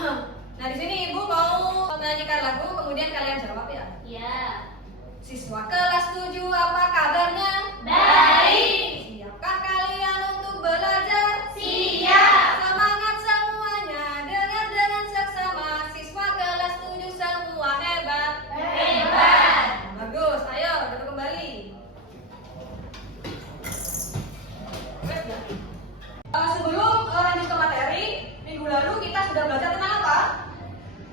Nah, di sini Ibu mau menyanyikan lagu, kemudian kalian jawab ya. Iya. Siswa kelas 7 apa kabarnya? Baik. Siapkah kalian untuk belajar? Siap. Semangat semuanya, dengar dengan seksama. Siswa kelas 7 semua hebat. Hebat. Bagus, ayo duduk kembali. Sebelum lanjut ke materi, minggu lalu kita sudah belajar tentang apa?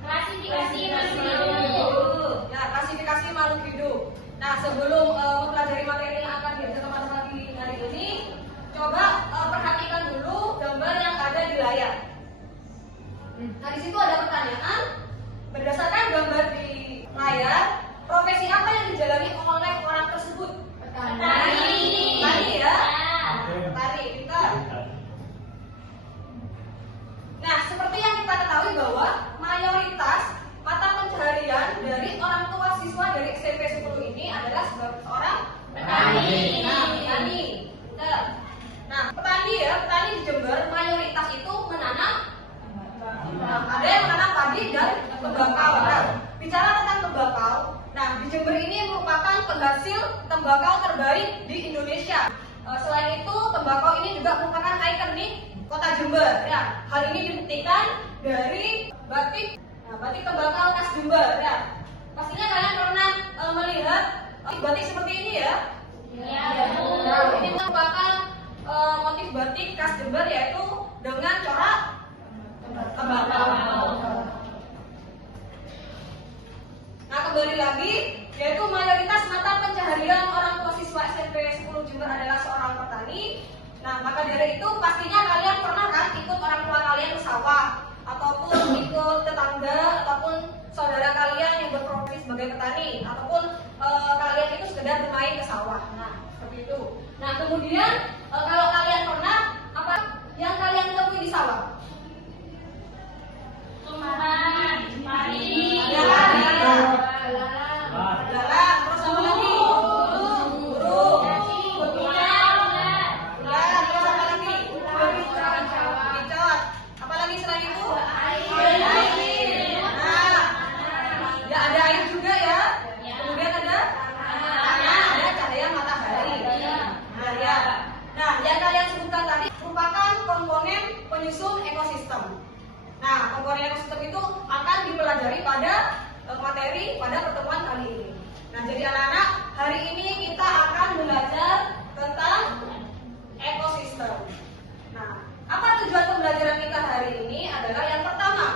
Klasifikasi makhluk hidup. Ya, klasifikasi makhluk hidup. Nah, sebelum mempelajari materi yang akan diajarkan pada pagi hari ini, coba perhatikan dulu gambar yang ada di layar. Nah, di situ ada pertanyaan. Berdasarkan gambar di layar, profesi apa yang dijalani oleh orang tersebut? Petani. Petani ya? Ya. Petani, pintar. Nah, seperti yang kita ketahui bahwa mayoritas mata pencaharian dari orang tua siswa dari SMP 10 ini adalah sebagai seorang petani. Nah, petani. Nah, petani ya, petani di Jember mayoritas itu menanam. Ada yang menanam padi dan tembakau. Nah, bicara tentang tembakau, nah di Jember ini merupakan penghasil tembakau terbaik di Indonesia. Selain itu, tembakau ini juga merupakan ikonik Kota Jember. Ya, hal ini dibuktikan dari batik, batik tembakau khas Jember. Ya, pastinya kalian pernah melihat batik seperti ini ya. Iya, betul. Nah, ini merupakan motif batik khas Jember yaitu dengan corak tembakau. Nah, kembali lagi, yaitu mayoritas mata pencaharian orang tua siswa SMP 10 Jember adalah seorang petani. Nah, maka dari itu pastinya kalian pernah kan ikut orang tua kalian ke sawah, ataupun ikut tetangga, ataupun saudara kalian yang berprofesi sebagai petani, ataupun kalian itu sekedar bermain ke sawah. Nah, seperti itu. Nah, kemudian kalau kalian pernah, apa yang kalian temui di sawah? Tumbuhan, padi, Jalan, terus apa lagi? Burung. Kicot. Apalagi selain itu? Air. Nah, ya ada air juga ya. Kemudian ada tanah, ada cahaya matahari. Nah, ya. Nah, yang kalian sebutkan tadi merupakan komponen penyusun ekosistem. Nah, komponen ekosistem itu akan dipelajari pada materi pada pertemuan kali ini. Nah, jadi anak-anak, hari ini kita akan belajar tentang ekosistem. Nah, apa tujuan pembelajaran kita hari ini adalah yang pertama,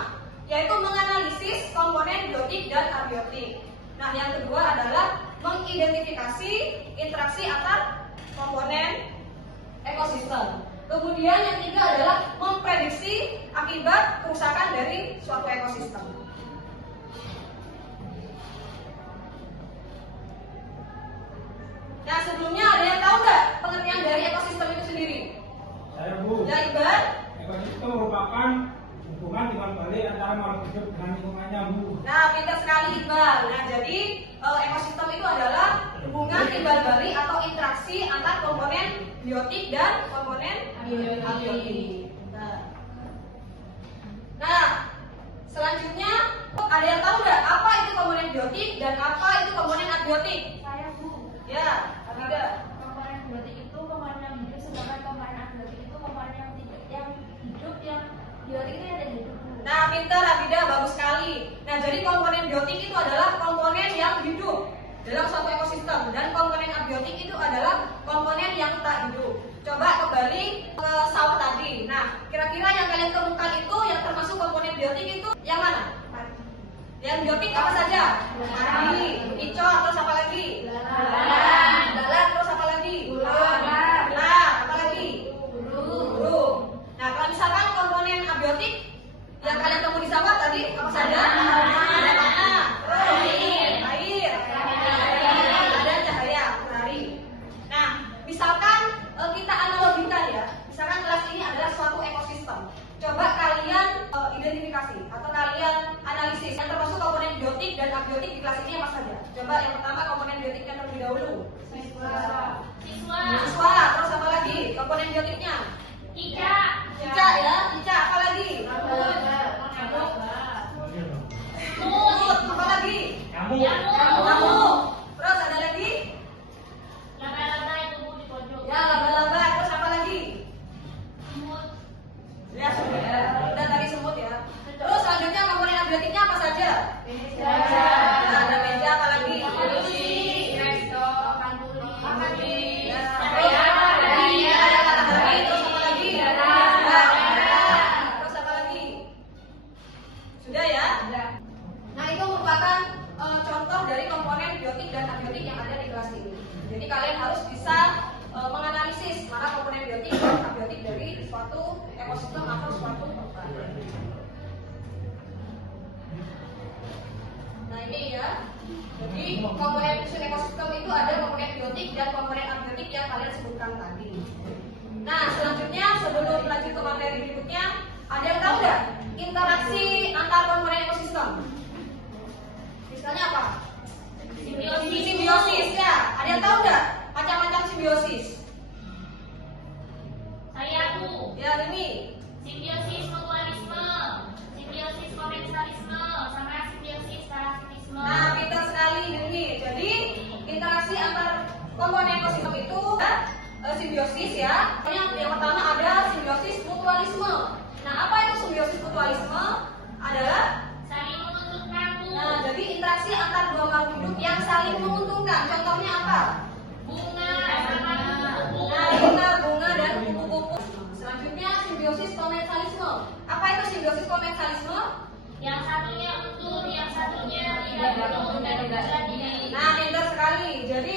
yaitu menganalisis komponen biotik dan abiotik. Nah, yang kedua adalah mengidentifikasi interaksi antar komponen ekosistem. Kemudian yang ketiga adalah memprediksi akibat kerusakan dari suatu ekosistem. Nah, sebelumnya ada yang tahu nggak pengertian dari ekosistem itu sendiri? Saya Bu. Ya, Iqbal? Ekosistem merupakan hubungan timbal balik antara makhluk hidup dengan lingkungannya Bu. Nah, pintar sekali Iqbal. Nah, jadi ekosistem itu adalah hubungan timbal balik atau interaksi antar komponen biotik dan komponen abiotik. Nah, selanjutnya ada yang tahu nggak apa itu komponen biotik dan apa itu komponen abiotik? Saya Bu. Ya, Abida. Komponen biotik itu komponen yang hidup, sedangkan komponen abiotik itu komponen yang tidak yang hidup, yang biotik itu yang tidak hidup. Nah, pintar Abida, bagus sekali. Nah, jadi komponen biotik itu adalah komponen yang hidup dalam suatu ekosistem, dan komponen abiotik itu adalah komponen yang tak hidup. Coba kembali ke sawah tadi. Nah, kira-kira yang kalian temukan itu yang termasuk komponen biotik itu yang mana? Yang biotik apa saja? Padi, kicot, terus apa lagi? Dalan, terus apa lagi? Ular, apa lagi? Burung. Nah, kalau misalkan komponen abiotik yang kalian temui di sawah tadi apa saja? Ada tanah, air, ada cahaya matahari. Nah, misalkan kita analogikan ya, misalkan kelas ini adalah suatu ekosistem. Coba kalian identifikasi atau kalian analisis yang termasuk komponen biotik dan abiotik di kelas ini apa saja? Coba yang pertama komponen biotiknya terlebih dahulu. Siswa, terus apa lagi? Komponen biotiknya? Cicak. Cicak ya, cicak apa lagi? meja? Meja. Nah, ada meja apa lagi? Kursi. Laptop. Papan tulis. Papan tulis. Ya. Terus apa lagi? Ada matahari. Terus apa lagi? Terus apa lagi? Sudah ya? Sudah. Nah, itu merupakan contoh dari komponen biotik dan abiotik yang ada di kelas ini. Jadi kalian harus bisa menganalisis mana komponen biotik dan abiotik dari suatu ekosistem atau suatu tempat. Nah, ini ya. Jadi komponen ekosistem itu ada komponen biotik dan komponen abiotik yang kalian sebutkan tadi. Nah, selanjutnya sebelum lanjut ke materi berikutnya, ada yang tahu nggak interaksi antar komponen ekosistem? Misalnya apa? Simbiosis ya. Ada yang tahu nggak macam-macam simbiosis? Saya Bu. Ya, ini. Simbiosis mutualisme, simbiosis komensalisme, sama simbiosis parasitisme. Nah, pintar sekali ini. Jadi interaksi antar komponen ekosistem itu simbiosis ya. Yang pertama ada simbiosis mutualisme. Nah, apa itu simbiosis mutualisme? Adalah Saling menguntungkan Bu. nah, jadi interaksi antar dua makhluk hidup yang saling menguntungkan. Contohnya apa? Bunga sama kupu-kupu. Nah, bunga dan kupu-kupu. Selanjutnya simbiosis komensalisme. Apa itu simbiosis komensalisme? Yang satunya utuh, yang satunya tidak utuh dan tidak jadi. Nah, pintar sekali. Jadi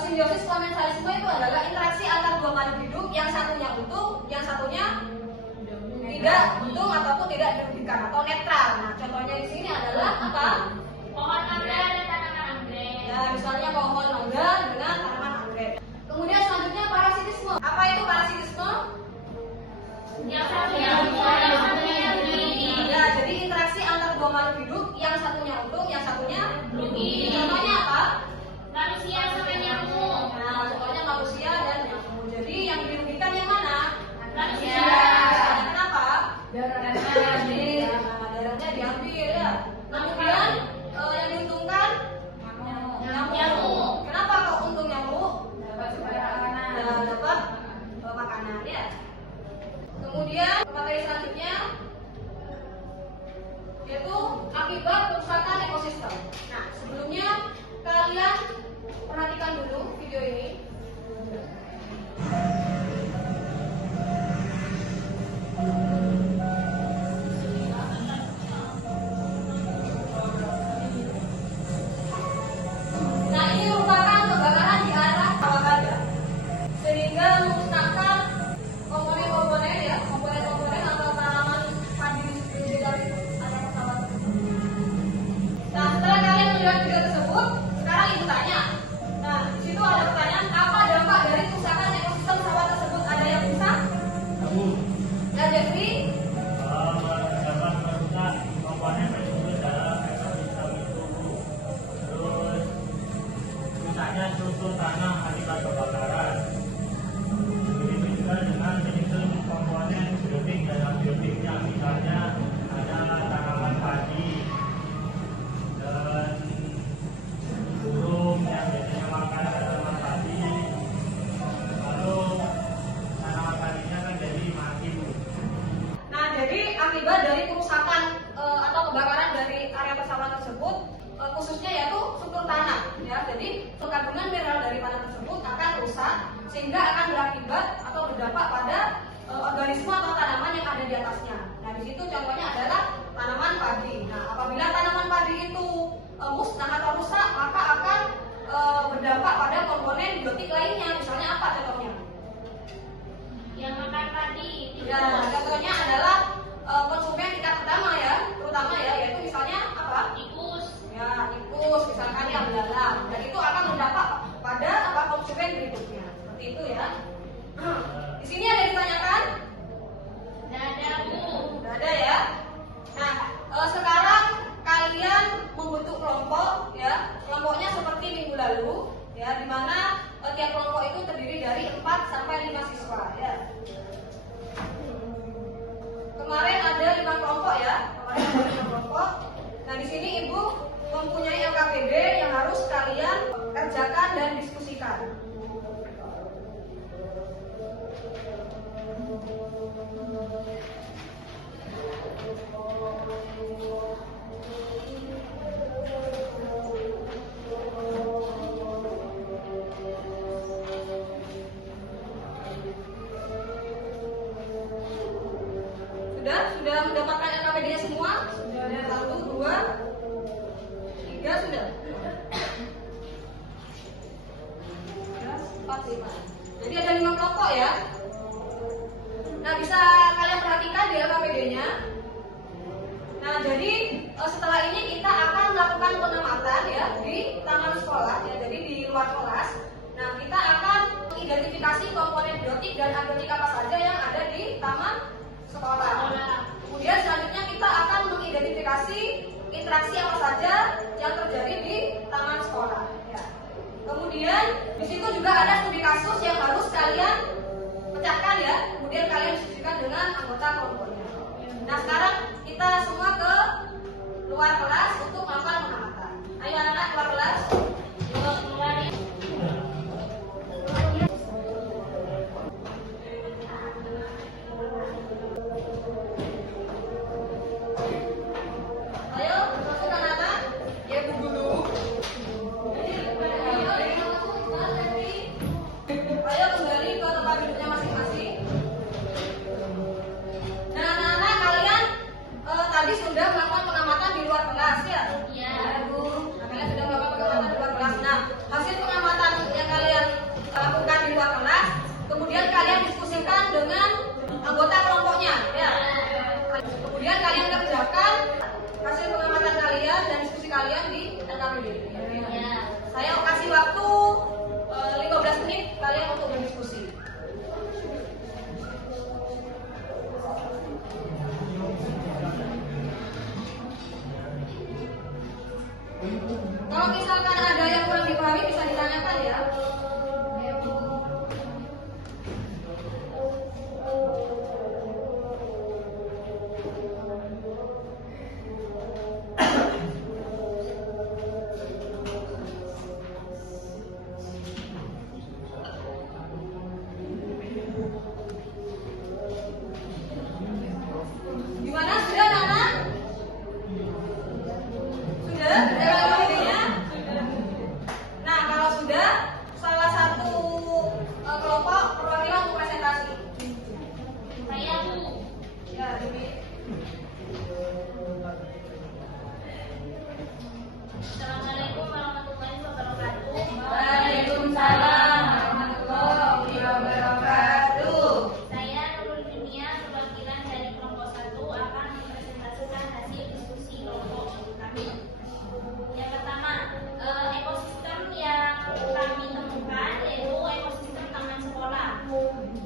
simbiosis komensalisme itu adalah interaksi antar dua makhluk hidup yang satunya utuh, yang satunya tidak utuh ataupun tidak dirugikan atau netral. Nah, contohnya di sini adalah apa? Pohon mangga dan tanaman anggrek. Ya, misalnya pohon mangga dengan tanaman anggrek. Kemudian selanjutnya parasitisme. Apa itu parasitisme? Yang satunya utuh, yang satunya rugi. Ya, jadi interaksi antar dua makhluk hidup yang satunya utuh, yang satunya Rugi. Contohnya apa? Manusia sama nyamuk. Nah, contohnya manusia dan nyamuk. Jadi yang dirugikan yang mana? Manusia. Kenapa? Darahnya diambil. Nah, darahnya diambil ya. Kemudian yang diuntungkan nyamuk. Kenapa kok untung nyamuk? Dapat makanan ya. Kemudian materi selanjutnya yaitu akibat kerusakan ekosistem. Nah, sebelumnya kalian perhatikan dulu video ini. Nah, ini merupakan kebakaran di arah kawasan ya, sehingga memusnahkan komponen-komponen ya, komponen-komponen atau tanaman padi di dalam area pesawat. Nah, setelah kalian melihat video tersebut, sekarang ibu tanya. Nah, di situ ada pertanyaan, apa dampak dari kerusakan ekosistem pesawat tersebut? Ada yang bisa? Ya, jadi dapat merusak komponen tersebut dalam ekosistem itu. Terus misalnya struktur tanah akibat kebakaran. Begitu juga dengan menyusun komponen biotik dan abiotiknya, misalnya ada tanaman padi dan burung yang biasanya makan tanaman padi, lalu tanaman padinya kan jadi mati Bu. Nah, jadi akibat dari kerusakan atau kebakaran dari area pesawat tersebut, khususnya yaitu struktur tanah, ya. Jadi kandungan mineral dari tanah tersebut akan rusak, sehingga akan berakibat atau berdampak pada organisme atau tanaman yang ada di atasnya. Nah, di situ contohnya adalah tanaman padi. Nah, apabila tanaman padi itu musnah atau rusak, maka akan berdampak pada komponen biotik lainnya. Misalnya apa contohnya? Yang makan padi. Ya, contohnya adalah konsumen tingkat pertama ya, terutama ya, yaitu misalnya apa? Tikus. Ya, tikus, misalkan yang belalang, dan itu akan berdampak pada apa konsumen berikutnya. Seperti itu ya. Di sini ada yang ditanyakan? Tidak ada Bu. Tidak ada ya. Nah, sekarang kalian membentuk kelompok ya. Kelompoknya seperti minggu lalu ya, di mana tiap kelompok itu terdiri dari 4 sampai 5 siswa ya. Kemarin ada 5 kelompok ya. Kemarin ada 5 kelompok. Nah, di sini Ibu mempunyai LKPD yang harus kalian kerjakan dan diskusikan. kelompok ya. Nah, bisa kalian perhatikan di LKPD-nya. Nah, jadi setelah ini kita akan melakukan pengamatan ya di taman sekolah ya, jadi di luar kelas. Nah, kita akan mengidentifikasi komponen biotik dan abiotik apa saja yang ada di taman sekolah. Kemudian selanjutnya kita akan mengidentifikasi interaksi apa saja yang terjadi di taman sekolah. Ya. Kemudian di situ juga ada studi kasus yang harus kalian pecahkan ya. Kemudian kalian diskusikan dengan anggota kelompoknya. Nah, sekarang kita semua ke luar kelas untuk melakukan pengamatan. Ayo anak-anak keluar kelas. Keluar ya. Ayo, masuk anak-anak. Ya, Bu Guru. Ayo kembali ke tempat duduknya masing-masing. Nah, anak-anak kalian tadi sudah melakukan pengamatan di luar kelas ya? Iya. Bu. Nah, kalian sudah melakukan pengamatan di luar kelas. Nah, hasil pengamatan yang kalian lakukan di luar kelas, kemudian kalian diskusikan dengan anggota kelompoknya ya. Kemudian kalian kerjakan hasil pengamatan kalian dan diskusi kalian di LKPD. Iya. Saya kasih waktu 15 menit kalian untuk berdiskusi. Kalau misalkan ada yang kurang dipahami bisa ditanyakan ya. Gimana, sudah anak-anak? Sudah? Sudah LKPD-nya? Nah, kalau sudah, salah satu kelompok perwakilan untuk presentasi. Saya Bu. Ya, Dewi. Assalamualaikum warahmatullahi wabarakatuh. Waalaikumsalam warahmatullahi wabarakatuh. Saya Nurul Dunia, perwakilan dari kelompok 1 akan mempresentasikan hasil diskusi kelompok kami. Yang pertama, ekosistem yang kami temukan yaitu ekosistem taman sekolah.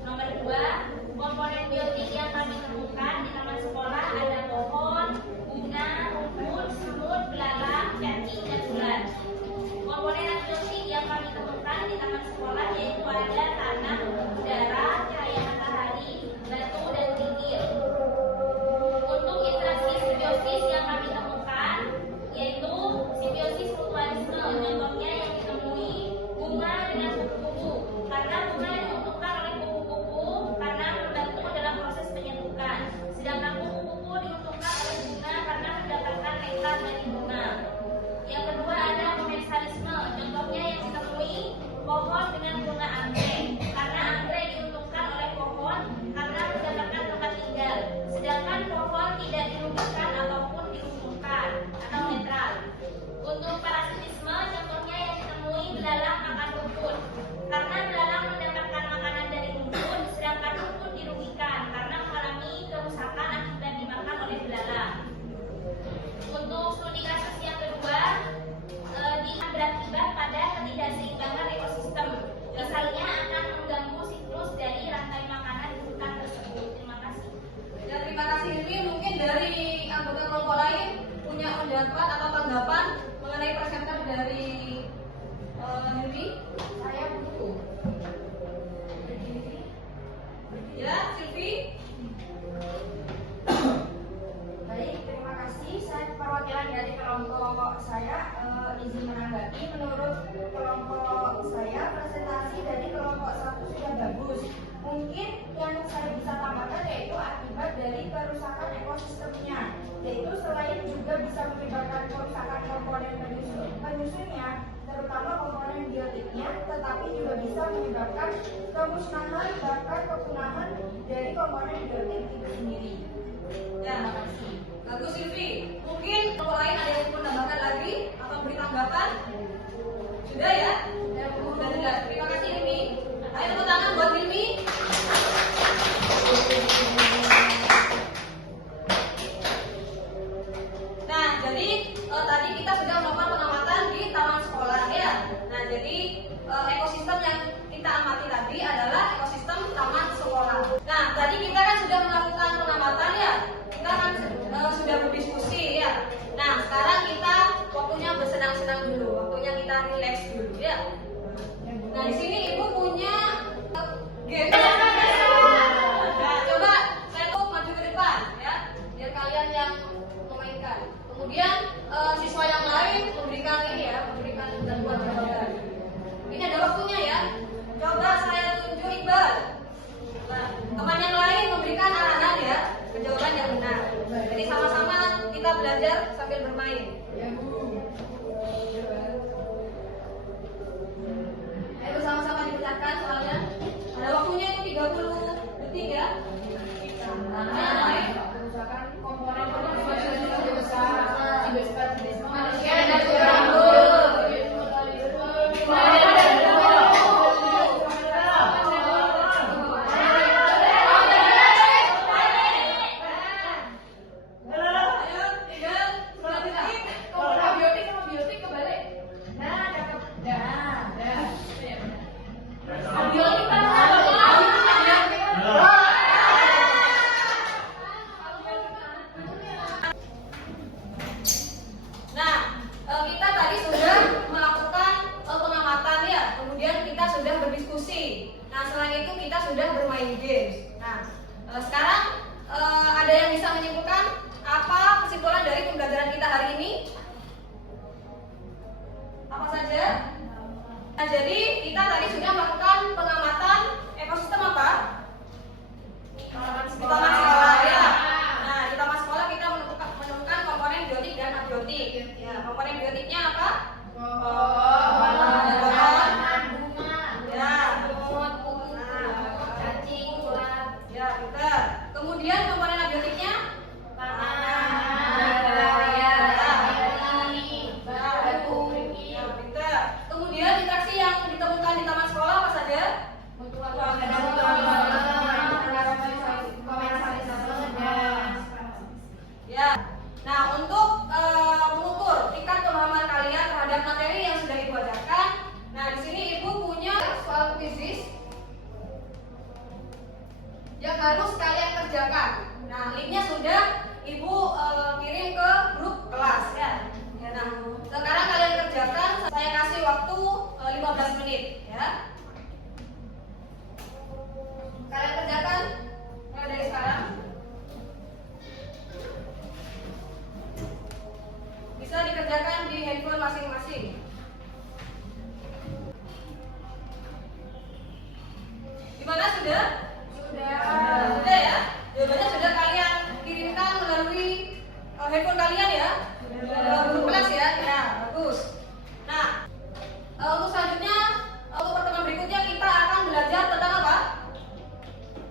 Nomor 2, komponen biotik yang kami temukan di taman sekolah ada pohon, bunga, rumput, semut, belalang, cacing, dan bulan. Komponen abiotik yang kami temukan di taman sekolah yaitu ada tanah, udara, cahaya matahari, batu, dan kerikil. Untuk interaksi simbiosis yang kami temukan yaitu simbiosis mutualisme. Contohnya yang ditemui bunga dengan kupu-kupu, karena bunga diuntungkan oleh kupu-kupu karena membantu dalam proses penyetukan, sedangkan kupu-kupu diuntungkan oleh bunga karena mendapatkan nektar dari bunga. Yang kedua ada komensalisme. Contohnya yang ditemui pohon dengan bunga anggrek, karena anggrek diuntungkan oleh pohon karena mendapatkan tempat tinggal, sedangkan pohon tidak dirugikan ataupun diuntungkan atau netral. Untuk parasitisme, contohnya yang ditemui belalang makan rumput, karena belalang mendapatkan makanan dari rumput, sedangkan rumput dirugikan karena mengalami kerusakan akibat dimakan oleh belalang. Untuk studi kasus yang kedua, berakibat pada ketidakseimbangan ekosistem. Misalnya akan mengganggu siklus dari rantai makanan di hutan tersebut. Terima kasih. Ya, terima kasih. Ini mungkin dari anggota kelompok lain punya pendapat atau tanggapan mengenai presenter dari Dewi. Saya Bu. Ya, Silvi. Baik, terima kasih. Saya perwakilan dari kelompok saya izin menanggapi. Menurut kelompok saya, presentasi dari kelompok 1 sudah bagus. Mungkin yang saya bisa tambahkan yaitu akibat dari kerusakan ekosistemnya, yaitu selain juga bisa menyebabkan kerusakan komponen penyusunnya, terutama komponen biotiknya, tetapi juga bisa menyebabkan kemusnahan bahkan kepunahan dari komponen biotik itu sendiri. Ya, bagus Silvi. Mungkin kelompok lain ada yang mau menambahkan lagi atau beri tanggapan? Sudah ya? Sudah jelas. Terima kasih Hilmi. Ayo tepuk tangan buat Hilmi. jadi tadi kita sudah melakukan pengamatan di taman sekolah ya. Nah, jadi ekosistem yang kita amati tadi adalah ekosistem taman sekolah. Nah, tadi kita kan sudah melakukan pengamatan ya. Kita kan sudah berdiskusi ya. Nah, sekarang kita waktunya bersenang-senang dulu, waktunya kita relax dulu ya. Nah, di sini Ibu punya game. Nah, coba saya mau maju ke depan ya, biar kalian yang memainkan. Kemudian siswa yang lain memberikan ini ya, memberikan jawaban. Ini ada waktunya ya. Coba saya tunjuk Iqbal. Nah, teman yang lain memberikan arahan ya, jawaban yang benar. Jadi sama-sama kita belajar sambil bermain. Ayo sama-sama diperlihatkan soalnya. Ada waktunya itu 30 detik ya. Misalkan komponen-komponen lebih besar, manusia dan kita tadi sudah melakukan pengamatan ya, kemudian kita sudah berdiskusi. Nah, selain itu kita sudah bermain games. Nah, sekarang ada yang bisa menyimpulkan apa kesimpulan dari pembelajaran kita hari ini? Apa saja? Nah, jadi kita tadi sudah melakukan pengamatan ekosistem apa? Di taman sekolah ya. Nah, di taman sekolah kita menemukan komponen biotik dan abiotik. Ya, komponen biotiknya apa? Pohon, cacing, ulat. ya, pintar. Kemudian komponen abiotiknya? Ya, pintar. Kemudian interaksi yang ditemukan di taman sekolah apa saja? Ya. Nah, untuk mengukur tingkat pemahaman kalian terhadap materi yang sudah Ibu ajarkan, nah di sini Ibu punya soal kuisis yang harus kalian kerjakan. Nah, linknya sudah Ibu kirim ke grup kelas ya. Nah, sekarang kalian kerjakan. Saya kasih waktu 15 menit ya. Kalian kerjakan mulai dari sekarang. Bisa dikerjakan di handphone masing-masing. Gimana sudah? Sudah ya? Jawabannya sudah kalian kirimkan melalui handphone kalian ya? Grup kelas ya? Ya, bagus. Nah, untuk selanjutnya, untuk pertemuan berikutnya kita akan belajar tentang apa?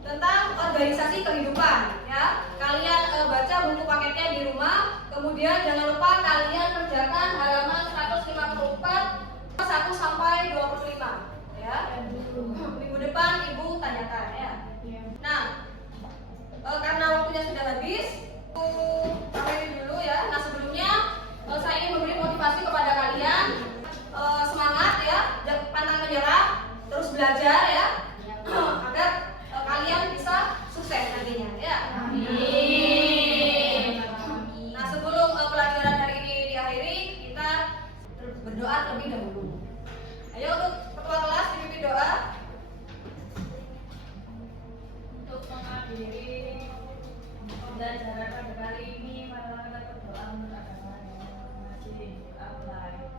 Tentang organisasi kehidupan ya. Kalian baca buku paketnya di rumah. Kemudian jangan lupa kalian kerjakan halaman 154 1 sampai 25 ya. Minggu depan Ibu tanyakan ya. Nah, karena waktunya sudah habis, akhiri dulu ya. Nah, sebelumnya saya ingin memberi motivasi kepada kalian, semangat ya, jangan pantang menyerah, terus belajar ya, agar kalian bisa sukses nantinya ya. Amin. Nah, sebelum pelajaran hari ini diakhiri, kita berdoa terlebih dahulu. Ayo untuk ketua kelas dipimpin doa. Untuk mengakhiri pembelajaran pada kali ini, mari kita berdoa untuk agama yang mengaji online.